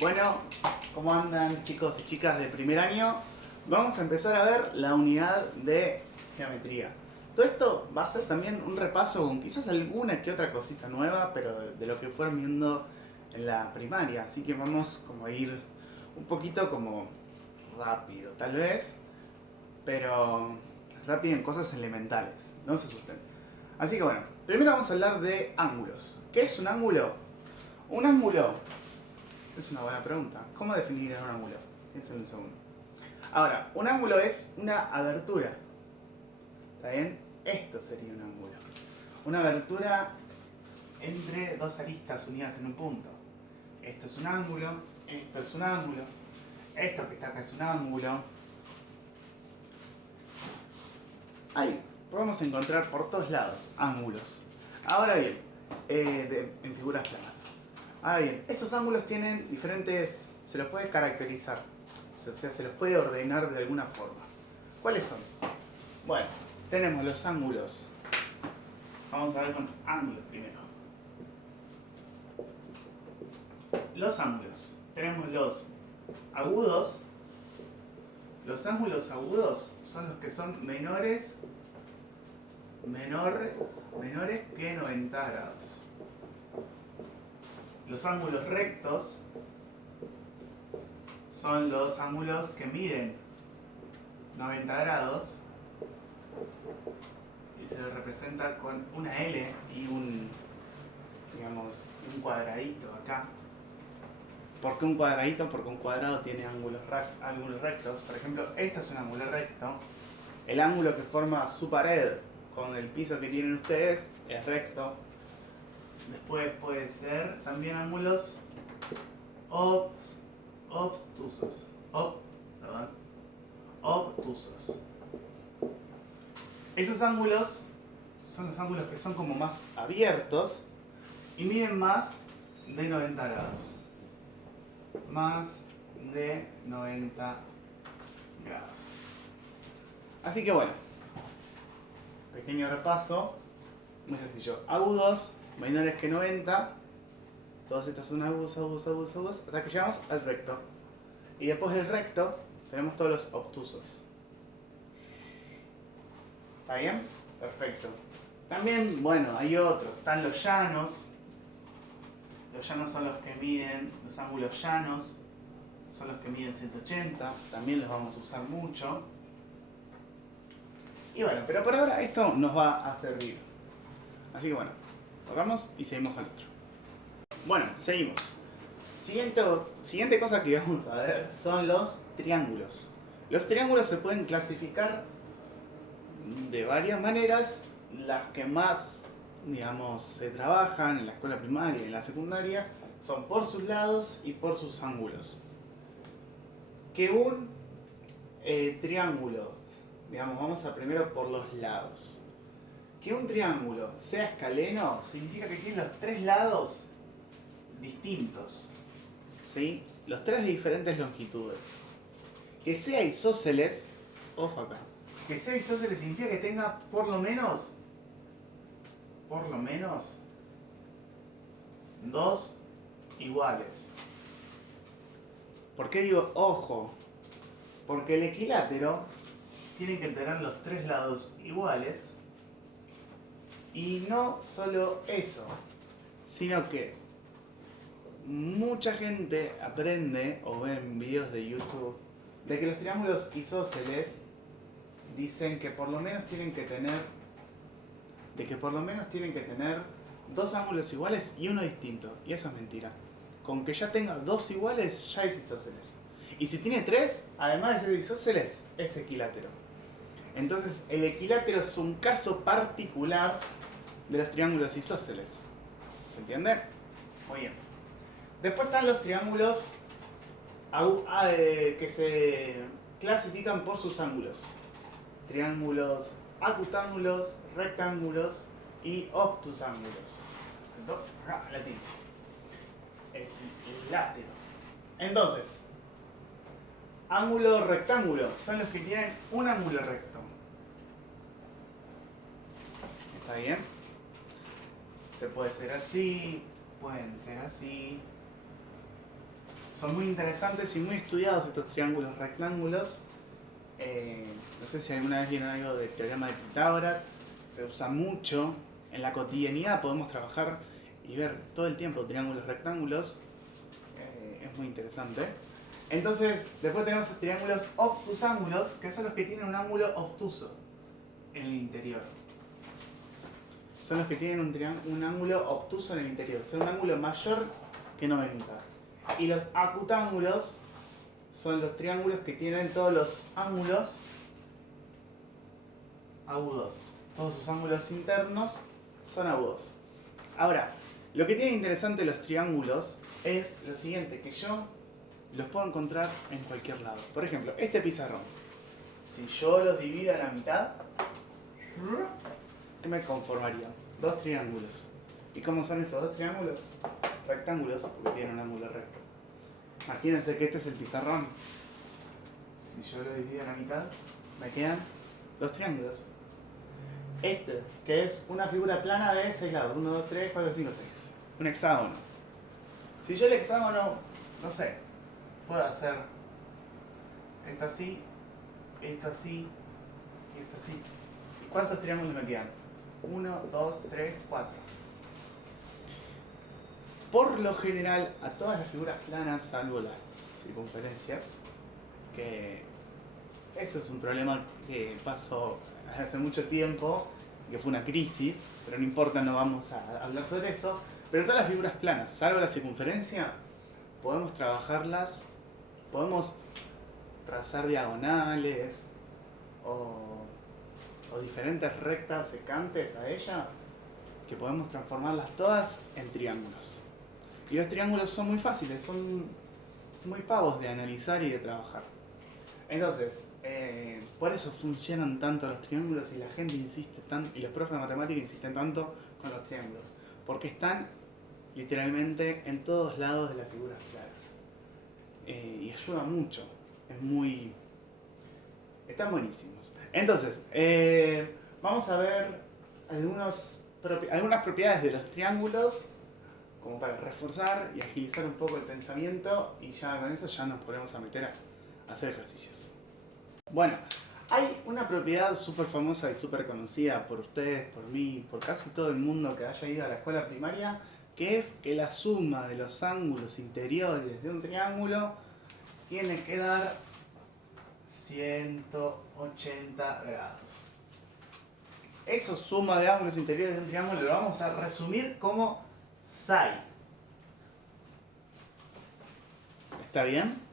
Bueno, ¿cómo andan chicos y chicas de primer año? Vamos a empezar a ver la unidad de geometría. Todo esto va a ser también un repaso con quizás alguna que otra cosita nueva, pero de lo que fueron viendo en la primaria. Así que vamos como a ir un poquito como rápido, tal vez, pero rápido en cosas elementales, no se asusten. Así que bueno, primero vamos a hablar de ángulos. ¿Qué es un ángulo? Un ángulo es una buena pregunta. ¿Cómo definir un ángulo? Piensen un segundo. Ahora, un ángulo es una abertura. ¿Está bien? Esto sería un ángulo. Una abertura entre dos aristas unidas en un punto. Esto es un ángulo, esto es un ángulo, esto que está acá es un ángulo. Ahí podemos encontrar por todos lados ángulos. Ahora bien, en figuras planas. Ahora bien, esos ángulos tienen diferentes, se los puede caracterizar, o sea, se los puede ordenar de alguna forma. ¿Cuáles son? Bueno, tenemos los ángulos. Vamos a ver con ángulos primero. Los ángulos. Tenemos los agudos. Los ángulos agudos son los que son menores que 90 grados. Los ángulos rectos son los ángulos que miden 90 grados y se los representa con una L y un cuadradito acá. ¿Por qué un cuadradito? Porque un cuadrado tiene ángulos rectos. Por ejemplo, este es un ángulo recto. El ángulo que forma su pared con el piso que tienen ustedes es recto. Después puede ser también ángulos obtusos. Obtusos. Esos ángulos son los ángulos que son como más abiertos y miden más de 90 grados. Más de 90 grados. Así que bueno, pequeño repaso, muy sencillo. Agudos, menores que 90. Todos estos son agudos, hasta que llegamos al recto. Y después del recto tenemos todos los obtusos. ¿Está bien? Perfecto. También, bueno, hay otros. Están los llanos. Los llanos son los que miden, los ángulos llanos son los que miden 180. También los vamos a usar mucho. Y bueno, pero por ahora esto nos va a servir. Así que bueno, tocamos y seguimos con otro. Bueno, seguimos. Siguiente cosa que vamos a ver son los triángulos. Los triángulos se pueden clasificar de varias maneras. Las que más, digamos, se trabajan en la escuela primaria y en la secundaria son por sus lados y por sus ángulos. Que un triángulo, digamos, vamos a primero por los lados. Que un triángulo sea escaleno significa que tiene los tres lados distintos, ¿sí? Los tres de diferentes longitudes. Que sea isósceles, ojo acá, que sea isósceles significa que tenga por lo menos dos iguales. ¿Por qué digo ojo? Porque el equilátero tiene que tener los tres lados iguales. Y no solo eso, sino que mucha gente aprende o ve en videos de YouTube de que los triángulos isósceles dicen que por lo menos tienen que tener dos ángulos iguales y uno distinto. Y eso es mentira. Con que ya tenga dos iguales ya es isósceles. Y si tiene tres, además de ser isósceles, es equilátero. Entonces el equilátero es un caso particular de los triángulos isósceles. ¿Se entiende? Muy bien. Después están los triángulos que se clasifican por sus ángulos. Triángulos acutángulos, rectángulos y obtusángulos. Entonces, acá la tiene. Equilátero. Entonces, ángulo rectángulo son los que tienen un ángulo recto. ¿Está bien? Se puede ser así, pueden ser así. Son muy interesantes y muy estudiados estos triángulos rectángulos. No sé si alguna vez vieron algo del teorema de Pitágoras. Se usa mucho. En la cotidianidad podemos trabajar y ver todo el tiempo triángulos rectángulos. Es muy interesante. Entonces, después tenemos triángulos obtusángulos, que son los que tienen un ángulo obtuso en el interior. Son los que tienen un ángulo obtuso en el interior, o sea, un ángulo mayor que 90. Y los acutángulos son los triángulos que tienen todos los ángulos agudos. Todos sus ángulos internos son agudos. Ahora, lo que tiene interesante los triángulos es lo siguiente, que yo los puedo encontrar en cualquier lado. Por ejemplo, este pizarrón. Si yo los divido a la mitad, ¿qué me conformaría? Dos triángulos. ¿Y cómo son esos dos triángulos? Rectángulos, porque tienen un ángulo recto. Imagínense que este es el pizarrón. Si yo lo divido a la mitad, me quedan dos triángulos. Este, que es una figura plana de 6 lados. 1, 2, 3, 4, 5, 6. Un hexágono. Si yo el hexágono, no sé, puedo hacer esto así y esto así. ¿Y cuántos triángulos me quedan? 1, 2, 3, 4. Por lo general, a todas las figuras planas, salvo las circunferencias, que eso es un problema que pasó hace mucho tiempo, que fue una crisis, pero no importa, no vamos a hablar sobre eso. Pero todas las figuras planas, salvo la circunferencia, podemos trabajarlas, podemos trazar diagonales o diferentes rectas secantes a ella, que podemos transformarlas todas en triángulos. Y los triángulos son muy fáciles, son muy pavos de analizar y de trabajar. Entonces, por eso funcionan tanto los triángulos y la gente insiste tanto, y los profes de matemática insisten tanto con los triángulos, porque están literalmente en todos lados de las figuras claras. Y ayuda mucho, están buenísimos. Entonces, vamos a ver algunas propiedades de los triángulos, como para reforzar y agilizar un poco el pensamiento, y ya con eso ya nos ponemos a meter a hacer ejercicios. Bueno, hay una propiedad súper famosa y súper conocida por ustedes, por mí, por casi todo el mundo que haya ido a la escuela primaria, que es que la suma de los ángulos interiores de un triángulo tiene que dar 180 grados. Eso, suma de ángulos interiores de un triángulo, lo vamos a resumir como psi. ¿Está bien?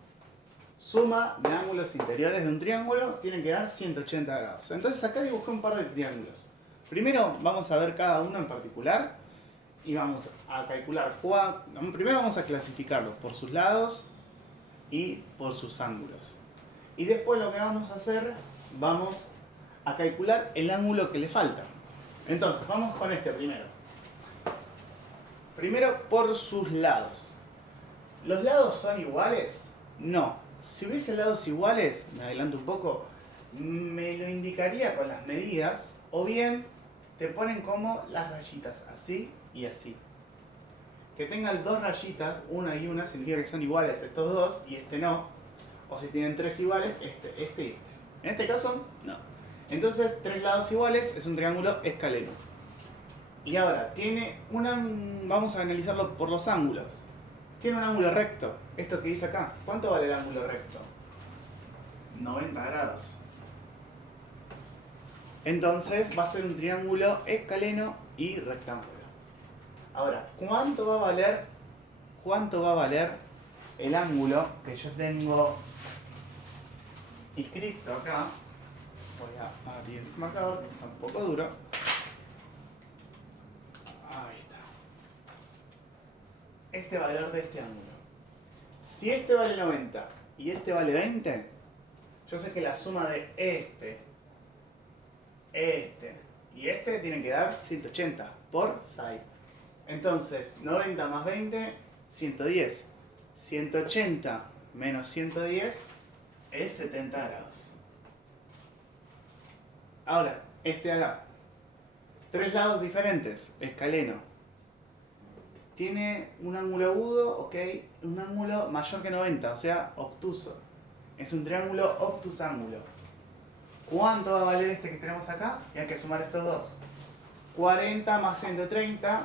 Suma de ángulos interiores de un triángulo tiene que dar 180 grados. Entonces acá dibujé un par de triángulos. Primero vamos a ver cada uno en particular y vamos a calcular primero vamos a clasificarlos por sus lados y por sus ángulos. Y después lo que vamos a hacer, vamos a calcular el ángulo que le falta. Entonces, vamos con este primero. Primero por sus lados. ¿Los lados son iguales? No. Si hubiese lados iguales, me adelanto un poco, me lo indicaría con las medidas, o bien te ponen como las rayitas, así y así. Que tengan dos rayitas, una y una, significa que son iguales estos dos y este no. O si tienen tres iguales, este y este. En este caso, no. Entonces, tres lados iguales es un triángulo escaleno. Y ahora, vamos a analizarlo por los ángulos. Tiene un ángulo recto, esto que dice acá. ¿Cuánto vale el ángulo recto? 90 grados. Entonces va a ser un triángulo escaleno y rectángulo. Ahora, ¿cuánto va a valer el ángulo que yo tengo escrito acá? Voy a abrir el marcador, que está un poco duro. Ahí está. Este valor de este ángulo. Si este vale 90 y este vale 20, yo sé que la suma de este y este tienen que dar 180 por psi. Entonces, 90 más 20, 110. 180 menos 110 es 70 grados. Ahora, este de acá. Tres lados diferentes, escaleno. tiene un ángulo agudo, ok, un ángulo mayor que 90, o sea, obtuso. Es un triángulo obtusángulo. ¿Cuánto va a valer este que tenemos acá? Y hay que sumar estos dos. 40 más 130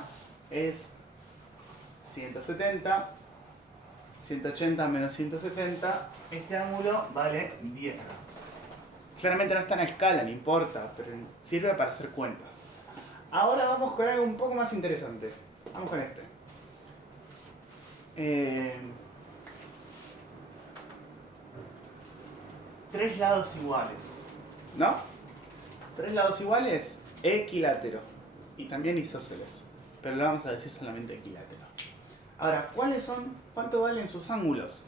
es 170. 180 menos 170, este ángulo vale 10 grados. Claramente no está en la escala, no importa, pero sirve para hacer cuentas. Ahora vamos con algo un poco más interesante. Vamos con este. Tres lados iguales. ¿No? Tres lados iguales, equilátero. Y también isósceles. Pero lo vamos a decir solamente equilátero. Ahora, ¿cuánto valen sus ángulos?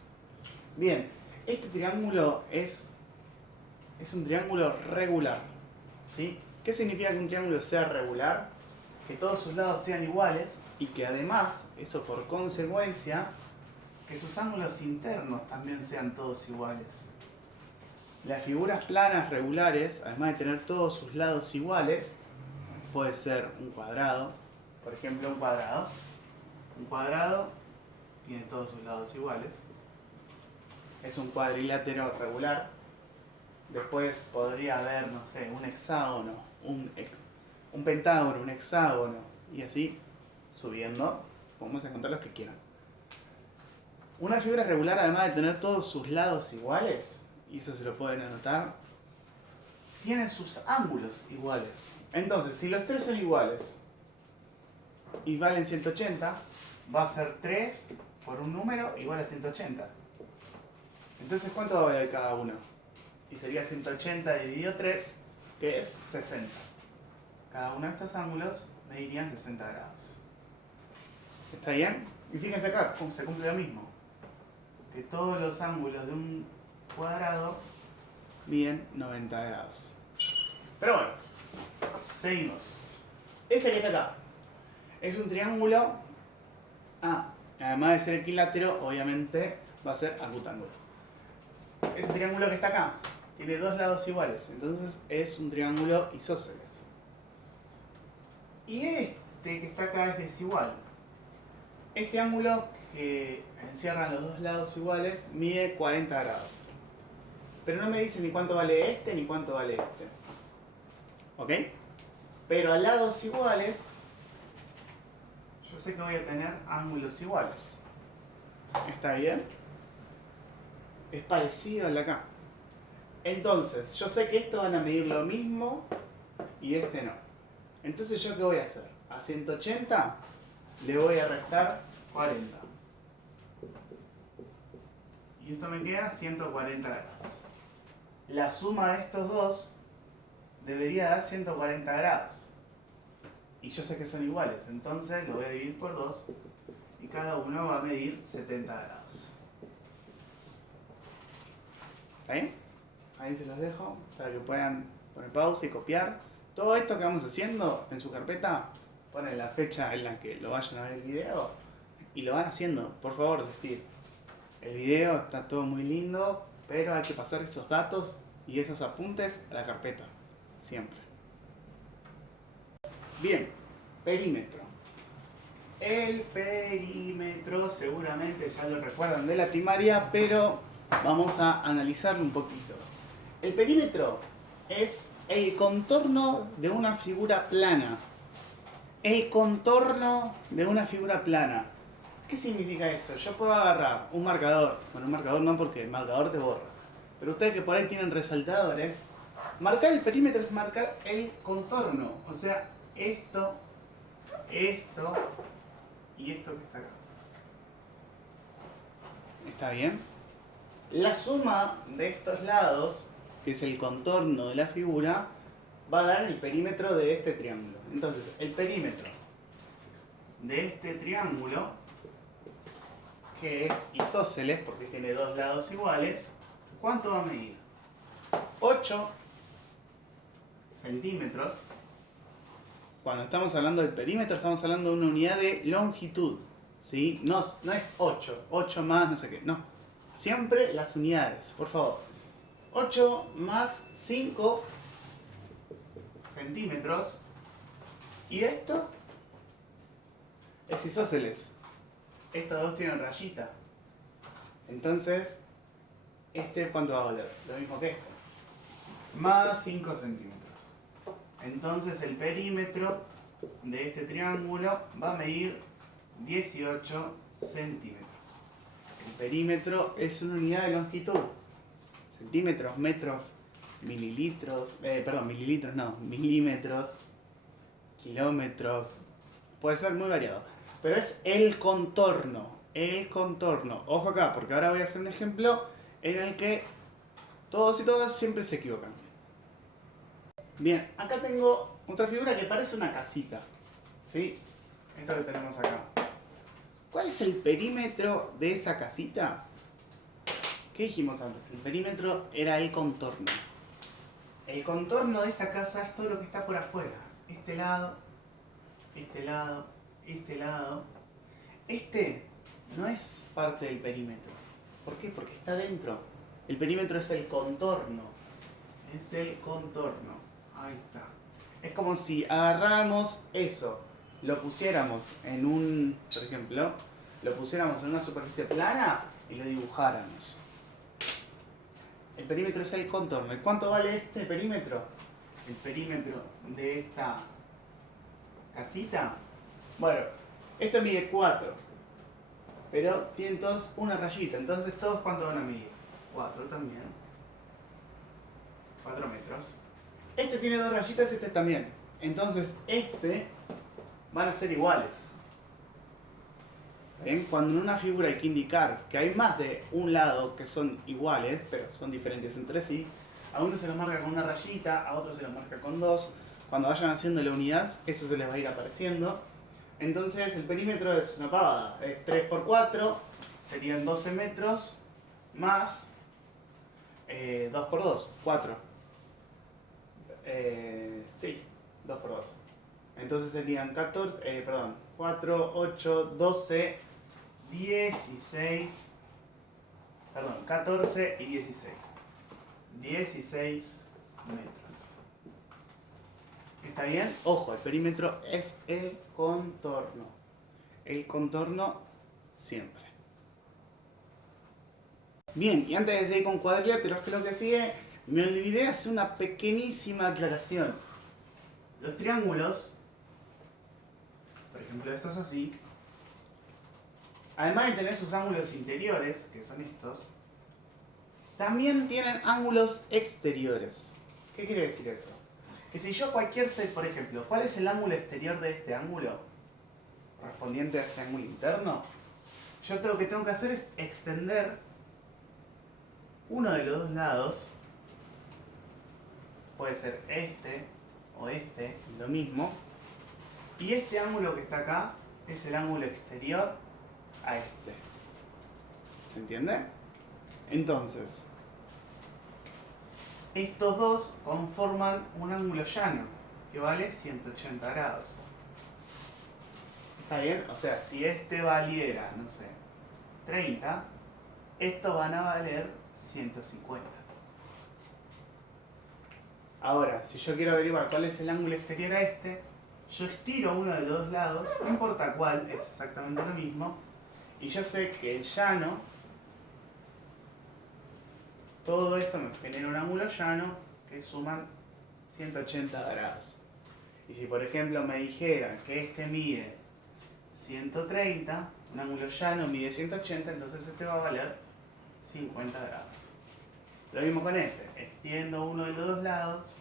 Bien, este triángulo es un triángulo regular. ¿Sí? ¿Qué significa que un triángulo sea regular? Que todos sus lados sean iguales y que además, eso por consecuencia, que sus ángulos internos también sean todos iguales. Las figuras planas regulares, además de tener todos sus lados iguales, puede ser un cuadrado, por ejemplo un cuadrado. Un cuadrado tiene todos sus lados iguales. Es un cuadrilátero regular. Después podría haber, no sé, un hexágono, un pentágono, un hexágono, y así subiendo, podemos encontrar los que quieran. Una figura regular, además de tener todos sus lados iguales, y eso se lo pueden anotar, tiene sus ángulos iguales. Entonces, si los tres son iguales y valen 180, va a ser 3 por un número igual a 180. Entonces, ¿cuánto va a valer cada uno? Y sería 180 dividido 3, que es 60. Cada uno de estos ángulos medirían 60 grados. ¿Está bien? Y fíjense acá, se cumple lo mismo. Que todos los ángulos de un cuadrado miden 90 grados. Pero bueno, seguimos. Este que está acá es un triángulo. Además de ser equilátero, obviamente va a ser acutángulo. Este triángulo que está acá tiene dos lados iguales, entonces es un triángulo isósceles. Y este que está acá es desigual. Este ángulo que encierra los dos lados iguales mide 40 grados. Pero no me dice ni cuánto vale este ni cuánto vale este. ¿Ok? Pero a lados iguales, yo sé que voy a tener ángulos iguales. ¿Está bien? Es parecido al de acá. Entonces, yo sé que estos van a medir lo mismo y este no. Entonces, ¿yo qué voy a hacer? A 180 le voy a restar 40. Y esto me queda 140 grados. La suma de estos dos debería dar 140 grados. Y yo sé que son iguales, entonces lo voy a dividir por 2 y cada uno va a medir 70 grados. ¿Está bien? Ahí se los dejo para que puedan poner pausa y copiar. Todo esto que vamos haciendo en su carpeta, ponen la fecha en la que lo vayan a ver el video y lo van haciendo. Por favor, despide. El video está todo muy lindo, pero hay que pasar esos datos y esos apuntes a la carpeta. Siempre. Bien, perímetro. El perímetro seguramente ya lo recuerdan de la primaria, pero vamos a analizarlo un poquito. El perímetro es el contorno de una figura plana. El contorno de una figura plana. ¿Qué significa eso? Yo puedo agarrar un marcador. Bueno, un marcador no, porque el marcador te borra. Pero ustedes que por ahí tienen resaltadores, marcar el perímetro es marcar el contorno. O sea, esto y esto que está acá. ¿Está bien? La suma de estos lados, que es el contorno de la figura, va a dar el perímetro de este triángulo. Entonces, el perímetro de este triángulo, que es isósceles, porque tiene dos lados iguales, ¿cuánto va a medir? 8 centímetros. Cuando estamos hablando del perímetro, estamos hablando de una unidad de longitud. ¿Sí? No es 8 más no sé qué, no. Siempre las unidades, por favor. 8 más 5 centímetros. ¿Y esto? es isósceles. Estos dos tienen rayita. Entonces, ¿cuánto va a valer? Lo mismo que este. Más 5 centímetros. Entonces el perímetro de este triángulo va a medir 18 centímetros. El perímetro es una unidad de longitud. Centímetros, metros, mililitros, mililitros no, milímetros, kilómetros. Puede ser muy variado. Pero es el contorno. El contorno. Ojo acá, porque ahora voy a hacer un ejemplo en el que todos y todas siempre se equivocan. Bien, acá tengo otra figura que parece una casita. ¿Sí? Esto que tenemos acá. ¿Cuál es el perímetro de esa casita? ¿Qué dijimos antes? El perímetro era el contorno. El contorno de esta casa es todo lo que está por afuera. Este lado, este lado, este lado. Este no es parte del perímetro. ¿Por qué? Porque está dentro. El perímetro es el contorno. Es el contorno. Ahí está. Es como si agarráramos eso, lo pusiéramos en un, por ejemplo, lo pusiéramos en una superficie plana y lo dibujáramos. El perímetro es el contorno. ¿Y cuánto vale este perímetro? El perímetro de esta casita. Bueno, esto mide 4. Pero tienen todos una rayita. Entonces, ¿todos cuánto van a medir? 4 también. 4 metros. Este tiene 2 rayitas, este también. Entonces, van a ser iguales. ¿Ven? Cuando en una figura hay que indicar que hay más de un lado que son iguales, pero son diferentes entre sí, a uno se los marca con una rayita, a otro se los marca con 2. Cuando vayan haciendo la unidad, eso se les va a ir apareciendo. Entonces el perímetro es una pavada, es 3 por 4, serían 12 metros, más 2 por 2, 4. Sí, 2 por 2. Entonces serían 4, 8, 12, 16, 14 y 16. 16 metros. ¿Está bien? Ojo, el perímetro es el contorno. El contorno siempre. Bien, y antes de seguir con cuadriláteros, que es lo que sigue, me olvidé hacer una pequeñísima aclaración. Los triángulos, por ejemplo estos así, además de tener sus ángulos interiores, que son estos, también tienen ángulos exteriores. ¿Qué quiere decir eso? Que si yo cualquier set, por ejemplo, ¿cuál es el ángulo exterior de este ángulo? Correspondiente a este ángulo interno. Yo lo que tengo que hacer es extender uno de los dos lados. Puede ser este o este, lo mismo. Y este ángulo que está acá es el ángulo exterior a este. ¿Se entiende? Entonces, estos dos conforman un ángulo llano que vale 180 grados. ¿Está bien? O sea, si este valiera, no sé, 30, estos van a valer 150. Ahora, si yo quiero averiguar cuál es el ángulo exterior a este, yo estiro uno de los dos lados, no importa cuál, es exactamente lo mismo, y yo sé que el llano, todo esto me genera un ángulo llano que suman 180 grados. Y si por ejemplo me dijeran que este mide 130, un ángulo llano mide 180, entonces este va a valer 50 grados. Lo mismo con este, extiendo uno de los dos lados,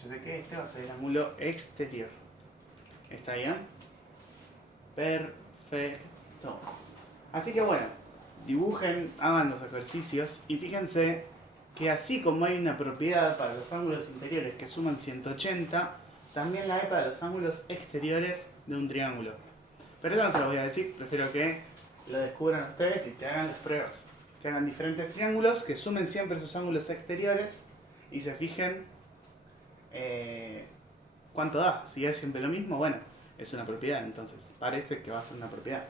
yo sé que este va a ser el ángulo exterior. ¿Está bien? Perfecto. Así que bueno, dibujen, hagan los ejercicios y fíjense que así como hay una propiedad para los ángulos interiores que suman 180, también la hay para los ángulos exteriores de un triángulo. Pero eso no se lo voy a decir, prefiero que lo descubran ustedes y que hagan las pruebas. Que hagan diferentes triángulos, que sumen siempre sus ángulos exteriores y se fijen cuánto da. Si es siempre lo mismo, bueno, es una propiedad, entonces parece que va a ser una propiedad.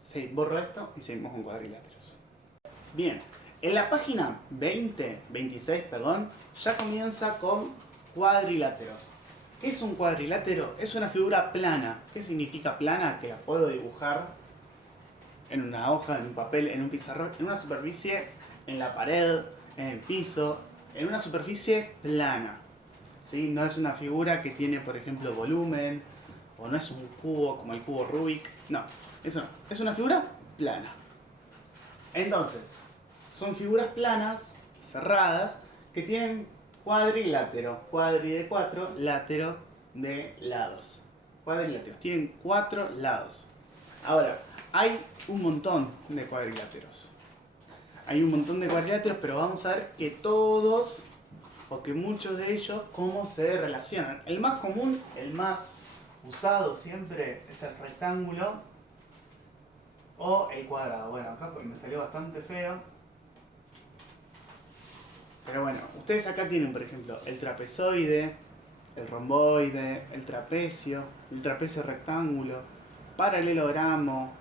Sí, borro esto y seguimos con cuadriláteros. Bien, en la página 26, ya comienza con cuadriláteros. ¿Qué es un cuadrilátero? Es una figura plana. ¿Qué significa plana? Que la puedo dibujar en una hoja, en un papel, en un pizarrón, en una superficie, en la pared, en el piso, en una superficie plana. ¿Sí? No es una figura que tiene, por ejemplo, volumen, o no es un cubo como el cubo Rubik. No, eso no. Es una figura plana. Entonces, son figuras planas, cerradas, que tienen cuadrilátero. Cuadri de 4, látero de lados. Cuadriláteros. Tienen 4 lados. Ahora, hay un montón de cuadriláteros. Hay un montón de cuadriláteros, pero vamos a ver que todos, o que muchos de ellos, cómo se relacionan. El más común, el más usado siempre, es el rectángulo o el cuadrado. Bueno, acá me salió bastante feo. Pero bueno, ustedes acá tienen, por ejemplo, el trapezoide, el romboide, el trapecio rectángulo, paralelogramo,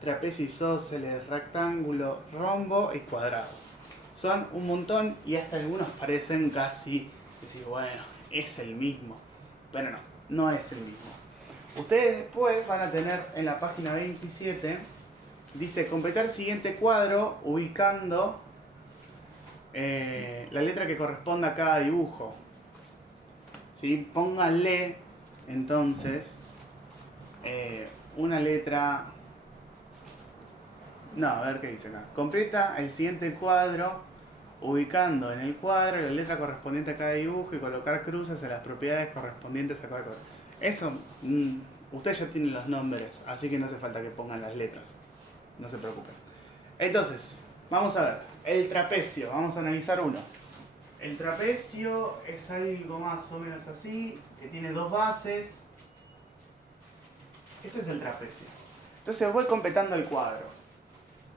trapecio isósceles, rectángulo, rombo y cuadrado. Son un montón y hasta algunos parecen casi decir, bueno, es el mismo. Pero no, no es el mismo. Ustedes después van a tener en la página 27, dice completar siguiente cuadro ubicando la letra que corresponda a cada dibujo. ¿Sí? Pónganle entonces una letra. No, a ver qué dice acá. Completa el siguiente cuadro ubicando en el cuadro la letra correspondiente a cada dibujo y colocar cruces en las propiedades correspondientes a cada cuadro. Eso, ustedes ya tienen los nombres, así que no hace falta que pongan las letras. No se preocupen. Entonces, vamos a ver. El trapecio, vamos a analizar uno. El trapecio es algo más o menos así, que tiene dos bases. Este es el trapecio. Entonces voy completando el cuadro.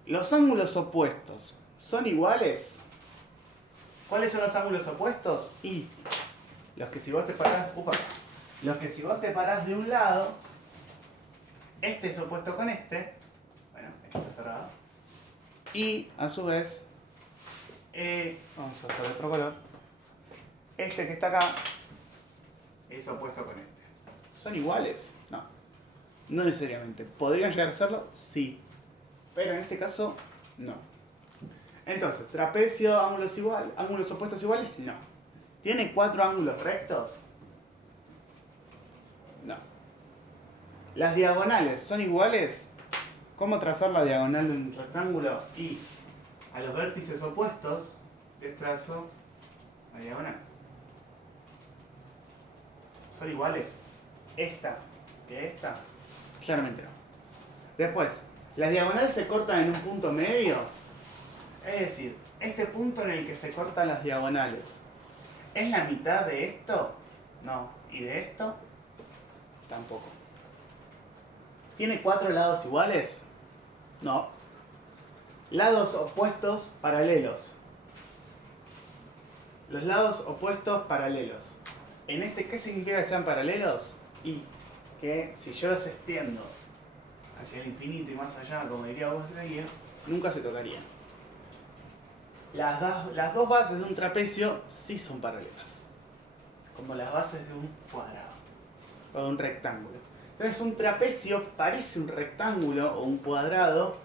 Los ángulos opuestos, ¿son iguales? ¿Cuáles son los ángulos opuestos? Y los que si vos te parás, los que si vos te parás de un lado, este es opuesto con este. Bueno, este está cerrado. Y a su vez, vamos a usar otro color. Este que está acá es opuesto con este. ¿Son iguales? No. No necesariamente. ¿Podrían llegar a serlo? Sí. Pero en este caso, no. Entonces, trapecio, ángulos opuestos iguales, no. ¿Tiene 4 ángulos rectos? No. ¿Las diagonales son iguales? ¿Cómo trazar la diagonal de un rectángulo? Y a los vértices opuestos les trazo la diagonal. ¿Son iguales esta que esta? Claramente no. Después, ¿las diagonales se cortan en un punto medio? Es decir, este punto en el que se cortan las diagonales, ¿es la mitad de esto? No. ¿Y de esto? Tampoco. ¿Tiene 4 lados iguales? No. Lados opuestos paralelos. Los lados opuestos paralelos. En este, ¿qué significa que sean paralelos? Y que si yo los extiendo hacia el infinito y más allá, como diría Buzz Lightyear, nunca se tocarían. Las dos bases de un trapecio sí son paralelas, como las bases de un cuadrado o de un rectángulo. Entonces un trapecio parece un rectángulo o un cuadrado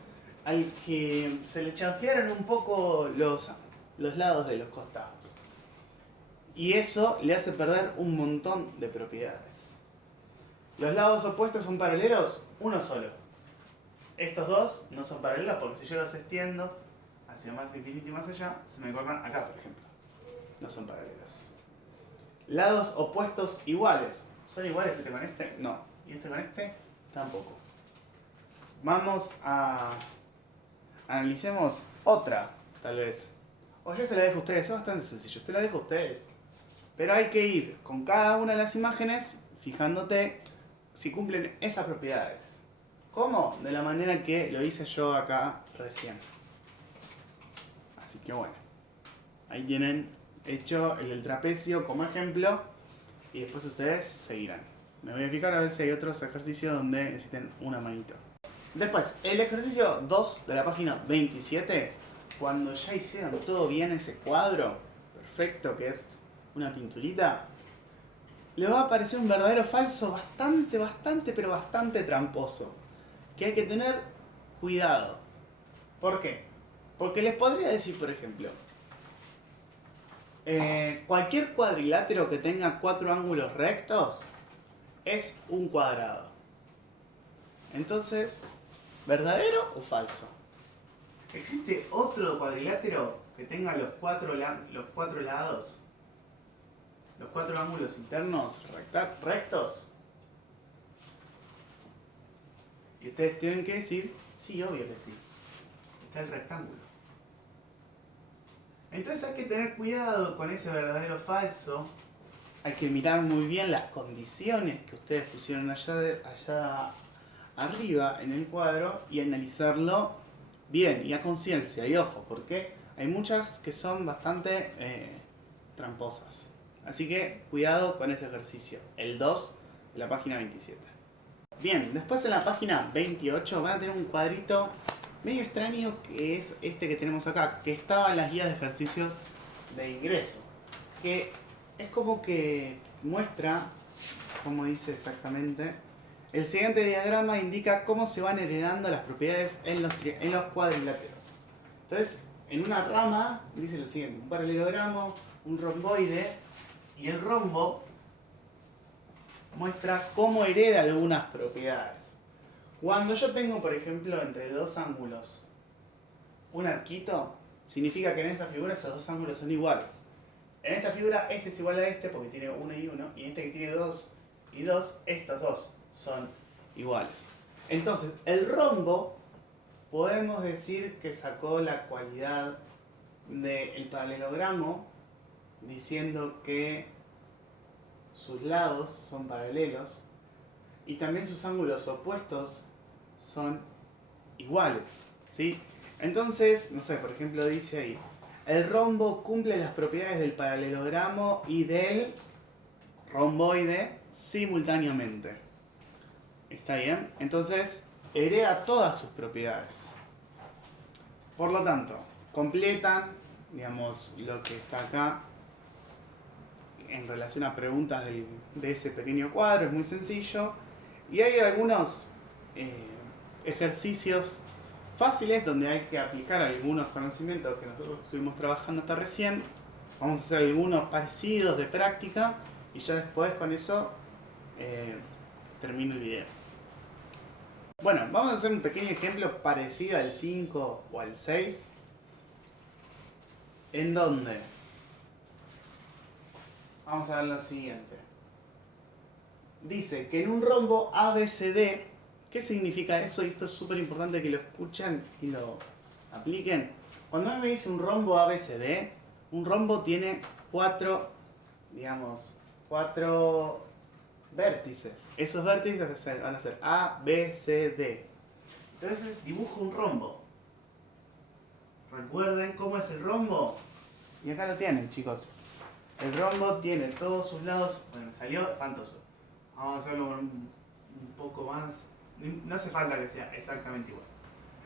al que se le chanfearon un poco los lados de los costados. Y eso le hace perder un montón de propiedades. ¿Los lados opuestos son paralelos? Uno solo. Estos dos no son paralelos porque si yo los extiendo hacia más infinito y más allá, se me cortan acá, por ejemplo. No son paralelos. Lados opuestos iguales. ¿Son iguales este con este? No. ¿Y este con este? Tampoco. Vamos a... analicemos otra, tal vez. O yo se la dejo a ustedes, es bastante sencillo, se la dejo a ustedes. Pero hay que ir con cada una de las imágenes fijándote si cumplen esas propiedades. ¿Cómo? De la manera que lo hice yo acá recién. Así que bueno, ahí tienen hecho el del trapecio como ejemplo y después ustedes seguirán. Me voy a fijar a ver si hay otros ejercicios donde necesiten una manito. Después, el ejercicio 2 de la página 27, cuando ya hicieron todo bien ese cuadro, perfecto, que es una pinturita, le va a aparecer un verdadero falso pero bastante tramposo. Que hay que tener cuidado. ¿Por qué? Porque les podría decir, por ejemplo, cualquier cuadrilátero que tenga 4 ángulos rectos es un cuadrado. Entonces, ¿verdadero o falso? ¿Existe otro cuadrilátero que tenga los 4 lados? ¿Los 4 ángulos internos rectos? Y ustedes tienen que decir, sí, obvio que sí. Está el rectángulo. Entonces hay que tener cuidado con ese verdadero o falso. Hay que mirar muy bien las condiciones que ustedes pusieron allá arriba en el cuadro y analizarlo bien y a conciencia. Y ojo, porque hay muchas que son bastante tramposas. Así que cuidado con ese ejercicio. El 2 de la página 27. Bien, después en la página 28 van a tener un cuadrito medio extraño que es este que tenemos acá, que estaba en las guías de ejercicios de ingreso. Que es como que muestra, como dice exactamente, el siguiente diagrama indica cómo se van heredando las propiedades en los cuadriláteros. Entonces, en una rama dice lo siguiente: un paralelogramo, un romboide, y el rombo muestra cómo hereda algunas propiedades. Cuando yo tengo, por ejemplo, entre dos ángulos un arquito, significa que en esta figura esos dos ángulos son iguales. En esta figura este es igual a este porque tiene 1 y 1, y en este que tiene 2 y 2, estos dos son iguales. Entonces, el rombo podemos decir que sacó la cualidad del paralelogramo diciendo que sus lados son paralelos y también sus ángulos opuestos son iguales, ¿sí? Entonces, no sé, por ejemplo dice ahí, el rombo cumple las propiedades del paralelogramo y del romboide simultáneamente. ¿Está bien? Entonces, hereda todas sus propiedades. Por lo tanto, completan, digamos, lo que está acá en relación a preguntas de ese pequeño cuadro. Es muy sencillo. Y hay algunos ejercicios fáciles donde hay que aplicar algunos conocimientos que nosotros estuvimos trabajando hasta recién. Vamos a hacer algunos parecidos de práctica y ya después con eso termino el video. Bueno, vamos a hacer un pequeño ejemplo parecido al 5 o al 6, en donde vamos a ver lo siguiente. Dice que en un rombo ABCD, ¿qué significa eso? Y esto es súper importante que lo escuchen y lo apliquen. Cuando me dice un rombo ABCD, un rombo tiene 4 vértices. Esos vértices van a ser A, B, C, D. Entonces dibujo un rombo. Recuerden cómo es el rombo. Y acá lo tienen, chicos. El rombo tiene todos sus lados. Bueno, me salió espantoso. Vamos a hacerlo un poco más. No hace falta que sea exactamente igual.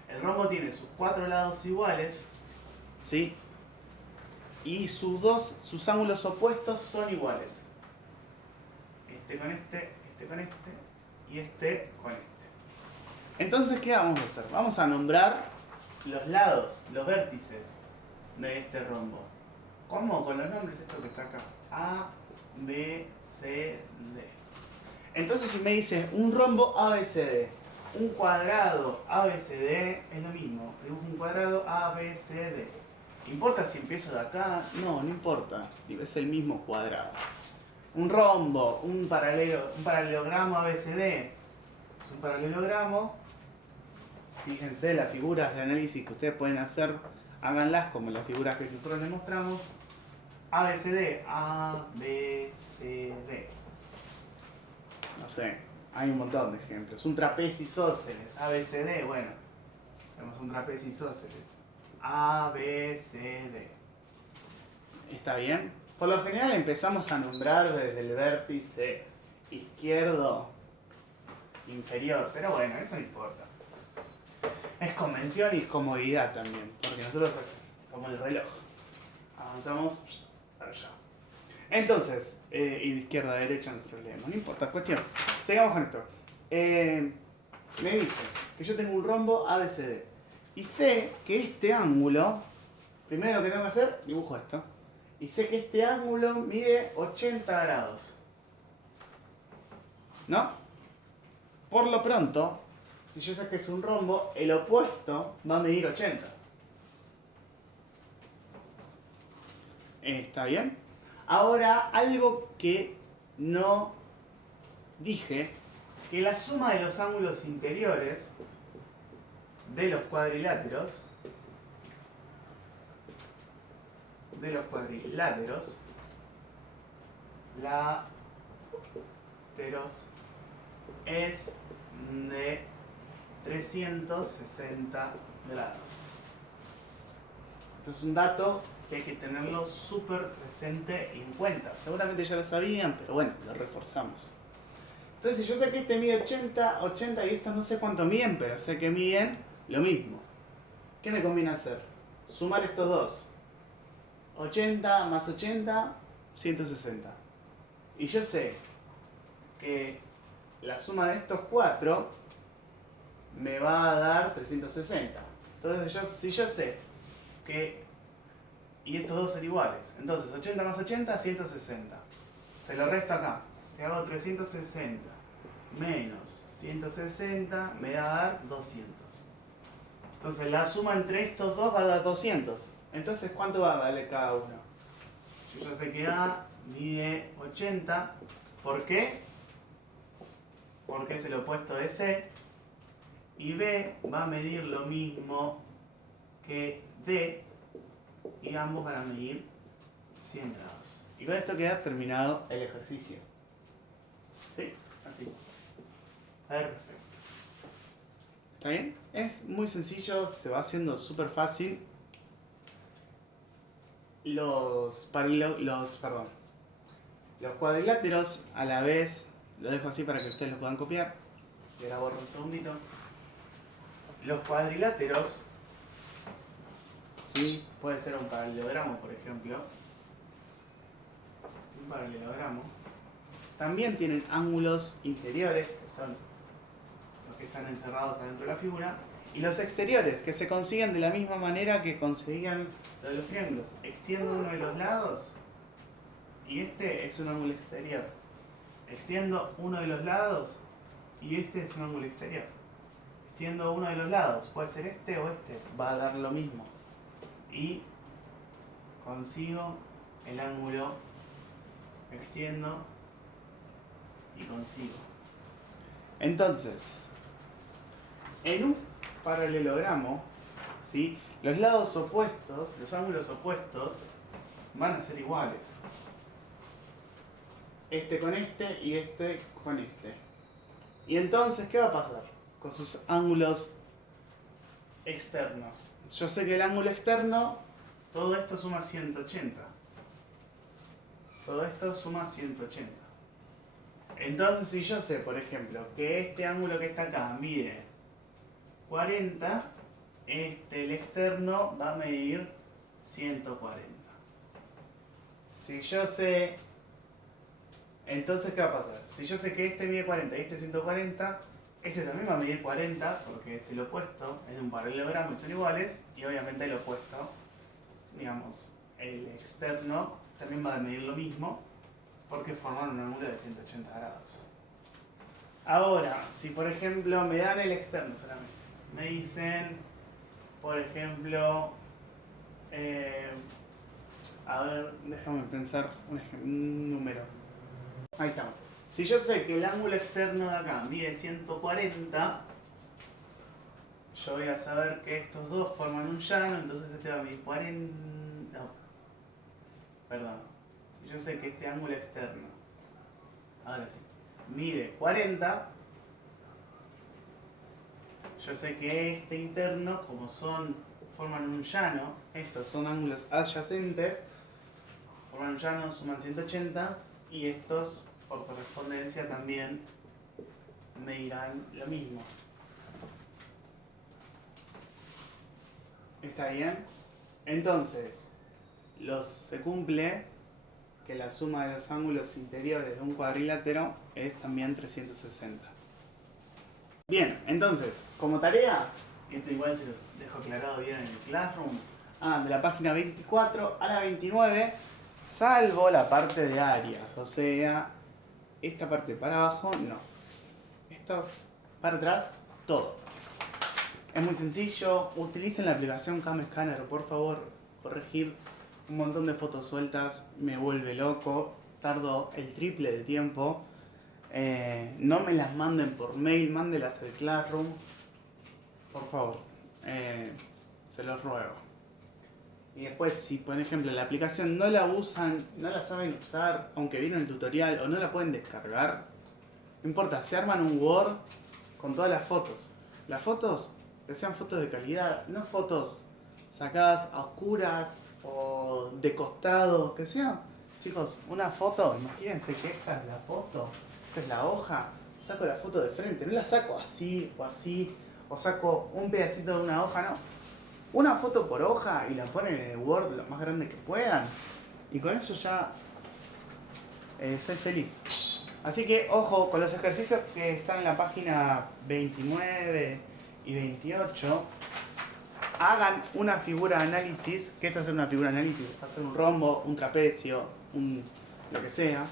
El rombo tiene sus 4 lados iguales, ¿sí? Y sus ángulos opuestos son iguales. Este con este y este con este. Entonces, ¿qué vamos a hacer? Vamos a nombrar los lados, los vértices de este rombo. ¿Cómo? Con los nombres, esto que está acá. A, B, C, D. Entonces, si me dices un rombo ABCD, un cuadrado ABCD, es lo mismo. Dibujo un cuadrado ABCD. ¿Importa si empiezo de acá? No, no importa. Es el mismo cuadrado. Un rombo, un paralelogramo ABCD. Es un paralelogramo. Fíjense, las figuras de análisis que ustedes pueden hacer, háganlas como las figuras que nosotros les mostramos. ABCD, ABCD. No sé, hay un montón de ejemplos. Un trapecio isósceles, ABCD, bueno. Tenemos un trapecio isósceles. ABCD. ¿Está bien? Por lo general empezamos a nombrar desde el vértice izquierdo inferior, pero bueno, eso no importa. Es convención y es comodidad también, porque nosotros es como el reloj. Avanzamos para allá. Entonces, y de izquierda a derecha nosotros leemos, no importa, cuestión. Sigamos con esto. Me dice que yo tengo un rombo ABCD. Y sé que este ángulo, primero lo que tengo que hacer, dibujo esto. Y sé que este ángulo mide 80 grados. ¿No? Por lo pronto, si yo sé que es un rombo, el opuesto va a medir 80. ¿Está bien? Ahora, algo que no dije, que la suma de los ángulos interiores de los cuadriláteros láteros es de 360 grados. Esto es un dato que hay que tenerlo súper presente en cuenta. Seguramente ya lo sabían, pero bueno, lo reforzamos. Entonces, si yo sé que este mide 80 y estos no sé cuánto miden, pero sé que miden lo mismo. ¿Qué me conviene hacer? Sumar estos dos. 80 más 80, 160. Y yo sé que la suma de estos cuatro me va a dar 360. Entonces, si yo sé que... Y estos dos son iguales. Entonces, 80 más 80, 160. Se lo resto acá. Si hago 360 menos 160, me va a dar 200. Entonces, la suma entre estos dos va a dar 200. Entonces, ¿cuánto va a valer cada uno? Yo ya sé que A mide 80. ¿Por qué? Porque es el opuesto de C. Y B va a medir lo mismo que D. Y ambos van a medir 100 grados. Y con esto queda terminado el ejercicio. ¿Sí? Así. Perfecto. ¿Está bien? Es muy sencillo, se va haciendo súper fácil. Los cuadriláteros a la vez, lo dejo así para que ustedes lo puedan copiar. Y ahora borro un segundito. Los cuadriláteros, ¿sí? Puede ser un paralelogramo, por ejemplo. Un paralelogramo. También tienen ángulos interiores, que son los que están encerrados adentro de la figura, y los exteriores, que se consiguen de la misma manera que conseguían lo de los triángulos. Extiendo uno de los lados y este es un ángulo exterior. Extiendo uno de los lados y este es un ángulo exterior. Extiendo uno de los lados, puede ser este o este, va a dar lo mismo. Y consigo el ángulo, extiendo y consigo. Entonces, en un paralelogramo, ¿sí? Los lados opuestos, los ángulos opuestos, van a ser iguales. Este con este y este con este. Y entonces, ¿qué va a pasar con sus ángulos externos? Yo sé que el ángulo externo, todo esto suma 180. Todo esto suma 180. Entonces, si yo sé, por ejemplo, que este ángulo que está acá mide 40, el externo va a medir 140. Si yo sé... Entonces, ¿qué va a pasar? Si yo sé que este mide 40 y este 140, este también va a medir 40 porque es el opuesto, es de un paralelogramo y son iguales, y obviamente el opuesto, digamos, el externo, también va a medir lo mismo porque forman un ángulo de 180 grados. Ahora, si por ejemplo me dan el externo solamente, me dicen, por ejemplo, a ver, déjame pensar un número. Ahí estamos. Si yo sé que el ángulo externo de acá mide 140, yo voy a saber que estos dos forman un llano, entonces este va a medir 40... No, perdón. Yo sé que este ángulo externo, ahora sí, mide 40. Yo sé que este interno, como forman un llano, estos son ángulos adyacentes, forman un llano, suman 180, y estos, por correspondencia, también medirán lo mismo. ¿Está bien? Entonces, se cumple que la suma de los ángulos interiores de un cuadrilátero es también 360. Bien, entonces, como tarea, esto igual se los dejo aclarado bien en el Classroom, de la página 24 a la 29, salvo la parte de áreas, o sea, esta parte para abajo, no. Esto para atrás, todo. Es muy sencillo, utilicen la aplicación CamScanner, por favor, corregir un montón de fotos sueltas me vuelve loco, tardo el triple de tiempo. No me las manden por mail, mándelas al Classroom, por favor, se los ruego. Y después, si por ejemplo la aplicación no la usan, no la saben usar, aunque vieron el tutorial o no la pueden descargar, no importa, se arman un Word con todas las fotos. Las fotos, que sean fotos de calidad, no fotos sacadas a oscuras o de costado, que sea, chicos, una foto, imagínense que esta es la foto, esta es la hoja, saco la foto de frente, no la saco así, o saco un pedacito de una hoja, no. Una foto por hoja y la ponen en el Word lo más grande que puedan. Y con eso ya soy feliz. Así que ojo con los ejercicios que están en la página 29 y 28. Hagan una figura de análisis. ¿Qué es hacer una figura de análisis? Hacer un rombo, un trapecio, lo que sea.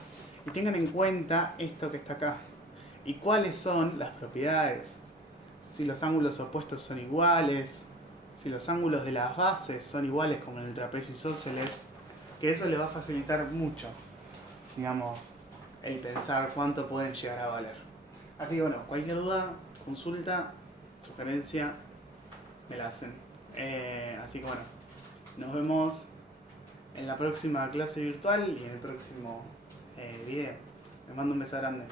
Y tengan en cuenta esto que está acá. Y cuáles son las propiedades. Si los ángulos opuestos son iguales. Si los ángulos de las bases son iguales como en el trapecio isósceles. Que eso les va a facilitar mucho, digamos, el pensar cuánto pueden llegar a valer. Así que bueno, cualquier duda, consulta, sugerencia, me la hacen. Así que bueno, nos vemos en la próxima clase virtual y en el próximo video. Les mando un beso grande.